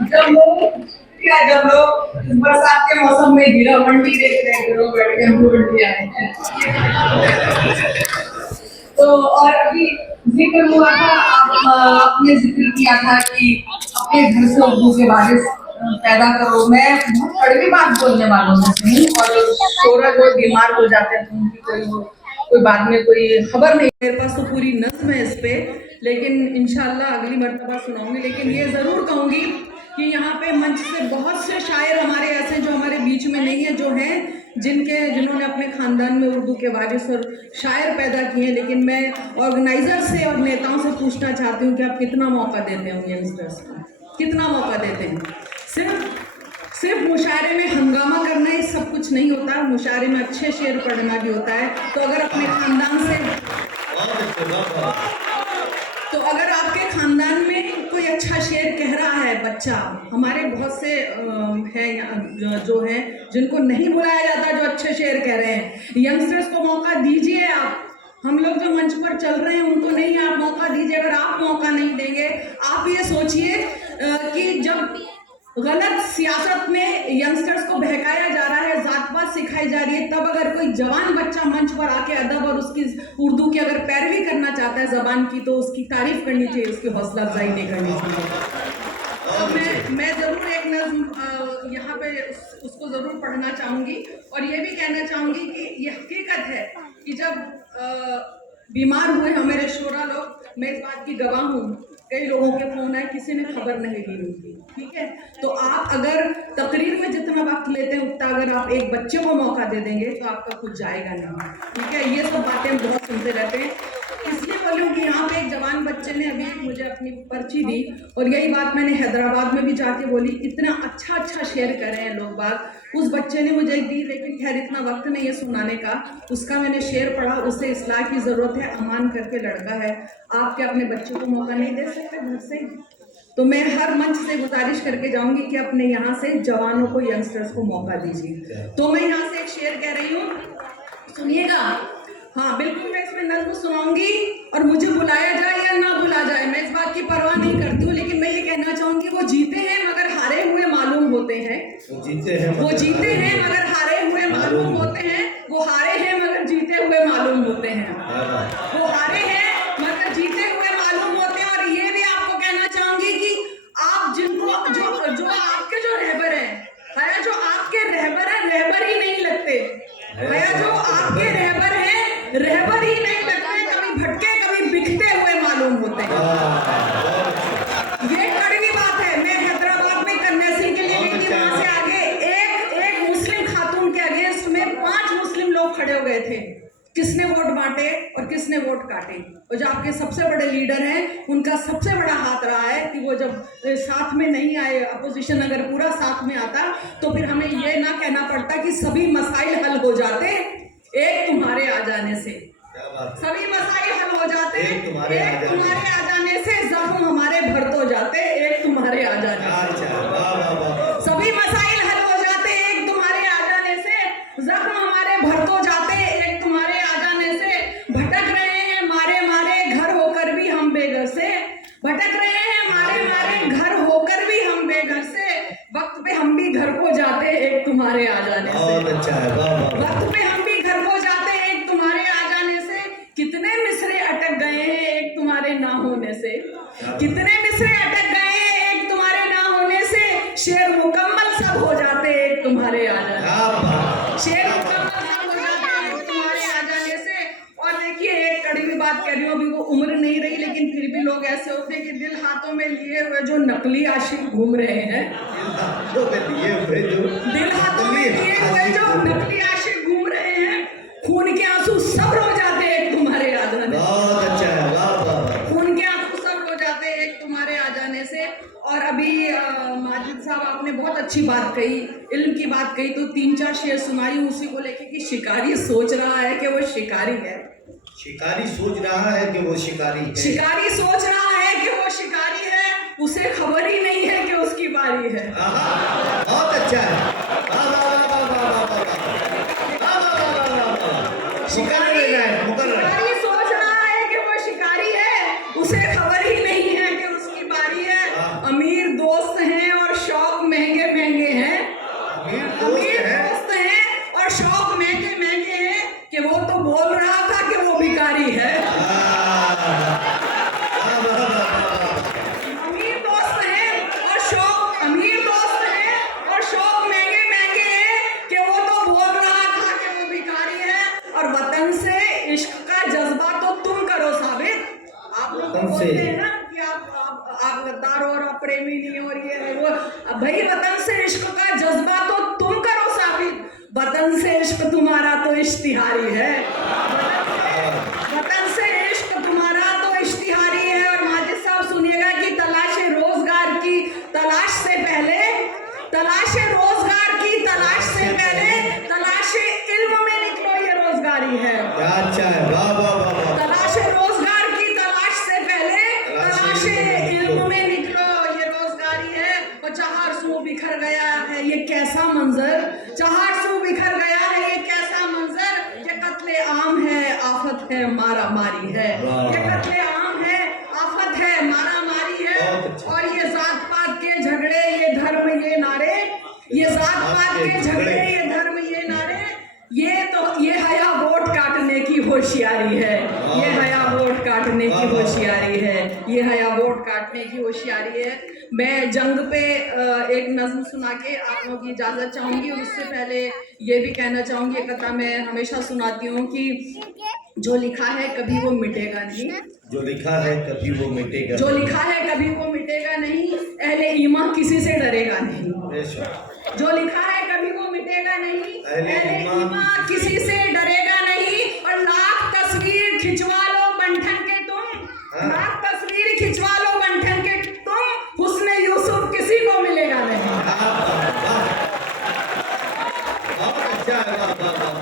जब लोग इस बरसात के मौसम में हीरा मंडी देख रहे हैं, लोग बैठ के हमको मंडी आए हैं। तो और अभी जिक्र हुआ था, आपने जिक्र किया था कि अपने घर से उर्दू के बारिश पैदा करो। मैं बहुत कड़वी बात बोलने वालों में से हूँ, और शोरा जो बीमार हो जाते हैं तो उनकी कोई बाद में कोई खबर नहीं। मेरे पास तो पूरी नज्म है इस पे, लेकिन इंशाल्लाह अगली मर्तबा सुनाऊंगी। लेकिन ये जरूर कहूंगी कि यहाँ पे मंच से बहुत से शायर हमारे ऐसे जो हमारे बीच में नहीं है, जो हैं जिन्होंने अपने खानदान में उर्दू के वारिस और शायर पैदा किए हैं। लेकिन मैं ऑर्गेनाइजर से और नेताओं से पूछना चाहती हूँ कि आप कितना मौका देते हैं यंगस्टर्स को, कितना मौका देते हैं? सिर्फ मुशायरे में हंगामा करना ही सब कुछ नहीं होता, मुशायरे में अच्छे शेर पढ़ना भी होता है। तो अगर अपने खानदान से अगर आपके खानदान में कोई अच्छा शेर कह रहा है बच्चा, हमारे बहुत से हैं जो हैं जिनको नहीं बुलाया जाता, जो अच्छे शेर कह रहे हैं, यंगस्टर्स को मौका दीजिए आप। हम लोग जो मंच पर चल रहे हैं उनको नहीं आप मौका दीजिए। अगर आप मौका नहीं देंगे, आप ये सोचिए कि जब गलत सियासत में यंगस्टर्स को बहकाया जा रहा है, जात पात सिखाई जा रही है, तब अगर कोई जवान बच्चा मंच पर आके अदब और उसकी उर्दू की अगर पैरवी करना चाहता है जबान की, तो उसकी तारीफ करनी चाहिए, उसकी हौसला अफजाई नहीं करनी चाहिए। तो मैं जरूर एक नज्म यहाँ पे उसको जरूर पढ़ना चाहूंगी, और ये भी कहना चाहूंगी कि ये हकीकत है कि जब बीमार हुए हैं मेरे शोरा लोग, मैं इस बात की गवाह हूँ, कई लोगों के फोन आए, किसी ने खबर नहीं ली उनकी, ठीक है। तो आप अगर तकरीर में जितना वक्त लेते हैं उतना अगर आप एक बच्चे को मौका दे देंगे तो आपका कुछ जाएगा नहीं, ठीक है। ये सब बातें हम बहुत सुनते रहते हैं। इसलिए बोलूँ कि यहाँ पे एक जवान बच्चे ने अभी मुझे अपनी पर्ची दी, और यही बात मैंने हैदराबाद में भी जाके बोली, इतना अच्छा शेयर कर रहे हैं लोग बात। उस बच्चे ने मुझे दी, लेकिन खैर इतना वक्त नहीं है सुनाने का, उसका मैंने शेर पढ़ा, उसे इस्लाह की ज़रूरत है, अमान करके लड़का है। आप क्या अपने बच्चों को मौका नहीं दे सकते घर से? तो मैं हर मंच से गुजारिश करके जाऊंगी कि अपने यहाँ से जवानों को, यंगस्टर्स को मौका दीजिए। तो मैं यहाँ से एक शेर कह रही हूँ, सुनिएगा। हाँ बिल्कुल, मैं इसमें नज्म सुनाऊंगी, और मुझे बुलाया जाए या ना बुला जाए मैं इस बात की परवाह नहीं करती हूँ। लेकिन मैं ये कहना चाहूंगी, वो जीते हैं मगर हारे हुए मालूम होते हैं, वो जीते हैं मगर हारे हुए मालूम होते हैं, वो हारे हैं मगर जीते हुए मालूम होते हैं, वो हारे हैं मगर जीते हुए मालूम होते हैं। और ये भी आपको कहना चाहूंगी कि आप जिनको जो आपके जो रहबर है, भैया जो आपके रहबर है, रहबर ही नहीं लगते, भैया जो आपके रहबर है, रहबर ही नहीं लगते, कभी भटके कभी बिखते हुए मालूम होते हैं। ये कड़वी बात है। मैं हैदराबाद में कन्या सिंह के लिए गई थी, वहां से आगे एक मुस्लिम खातून के अगेंस्ट में 5 मुस्लिम लोग खड़े हो गए थे, किसने वोट बांटे और किसने वोट काटे। और जो आपके सबसे बड़े लीडर हैं, उनका सबसे बड़ा हाथ रहा है कि वो जब साथ में नहीं आए, अपोजिशन अगर पूरा साथ में आता तो फिर हमें ये ना कहना पड़ता कि सभी मसाइल हल हो जाते एक तुम्हारे आ जाने से, सभी मसाइल हल हो जाते एक तुम्हारे आ जाने से, जख्म हमारे भर तो जाते एक तुम्हारे आ जाने से, सभी मसाइल हल हो जाते एक तुम्हारे आ जाने से, जख्म हमारे भर तो जाते एक तुम्हारे आ जाने से। भटक रहे हैं मारे मारे घर होकर भी हम बेघर से, भटक रहे हैं मारे मारे घर होकर भी हम बेघर से, वक्त पे हम भी घर को जाते एक तुम्हारे आ जाने से, वक्त पे हम भी घर को जाते एक तुम्हारे आ जाने से। कितने मिसरे अटक गए हैं एक तुम्हारे ना होने से, कितने मिसरे अटक गए हैं एक तुम्हारे ना होने से, शेर मुकम्मल सब हो जाते एक तुम्हारे आ जाने, शेर मुकम्मल सब हो जाते एक तुम्हारे आ जाने से। और देखिए एक कड़वी बात कह रही हूँ, अभी वो उम्र नहीं रही, लेकिन फिर भी लोग ऐसे होते हैं कि दिल हाथों में लिए हुए जो नकली आशिक घूम रहे हैं, दिल हाथों में लिए हुए जो नकली आशिक घूम रहे हैं, खून के आंसू सब रो जाते एक तुम्हारे आ जाने, खून के आंसू सब रो जाते एक तुम्हारे आ जाने से। और अभी माजिद साहब आपने बहुत अच्छी बात कही, इल्म की बात कही, तो 3-4 शेर सुनाई उसी को लेके कि शिकारी सोच रहा है कि वो शिकारी है, शिकारी सोच रहा है कि वो शिकारी है, शिकारी सोच रहा है कि वो शिकारी है, उसे खबर ही नहीं है कि उसकी बारी है। बहुत अच्छा है। शिकारी सोच रहा है कि वो शिकारी है, उसे खबर ही नहीं है कि उसकी बारी है। अमीर दोस्त हैं और प्रेमी नहीं और ये है वो। अब भाई वतन से इश्क का जज्बा तो तुम करो साबित, वतन से इश्क तुम्हारा तो इश्तिहारी है, वतन से इश्क तुम्हारा तो इश्तिहारी है। और माजिद साहब सुनिएगा कि तलाश रोजगार की तलाश से पहले, तलाश रोजगार की तलाश से पहले तलाश इल्म में निकलो, ये रोजगारी है। क्या अच्छा है, वाह वाह वाह वाह। तलाश रोजगार की तलाश से पहले तलाश इल्म में निकलो, ये रोजगारी है। और चार सू बिखर गया है ये कैसा मंजर, चार सू बिखर गया है ये कैसा मंजर। ये कत्ले आम है, आफत है, मारा मारी है, ये कत्ले आम है, आफत है, मारा मारी है। और ये जात पात के झगड़े, ये धर्म, ये नारे, ये जात पात के झगड़े, ये धर्म, ये नारे, ये तो ये हया वोट काटने की होशियारी है, ये हया वोट काटने की होशियारी है, ये हया वोट काटने की होशियारी है। मैं जंग पे एक नज्म सुना के आप लोगों की इजाज़त चाहूँगी। और उससे पहले ये भी कहना चाहूँगी, एक कथा मैं हमेशा सुनाती हूँ कि जो लिखा है कभी वो मिटेगा नहीं, जो लिखा है कभी वो मिटेगा, जो लिखा है कभी वो मिटेगा नहीं, अहले ईमान किसी से डरेगा नहीं, बेशक। जो लिखा है कभी वो मिटेगा नहीं, अहले ईमान किसी से डरेगा नहीं। और लाख तस्वीर खिंचवा लो बंठन के तुम, लाख तस्वीर खिंचवा लो बंठन के तुम, हुस्ने यूसुफ किसी को मिलेगा नहीं। बहुत अच्छा है, वाह वाह वाह।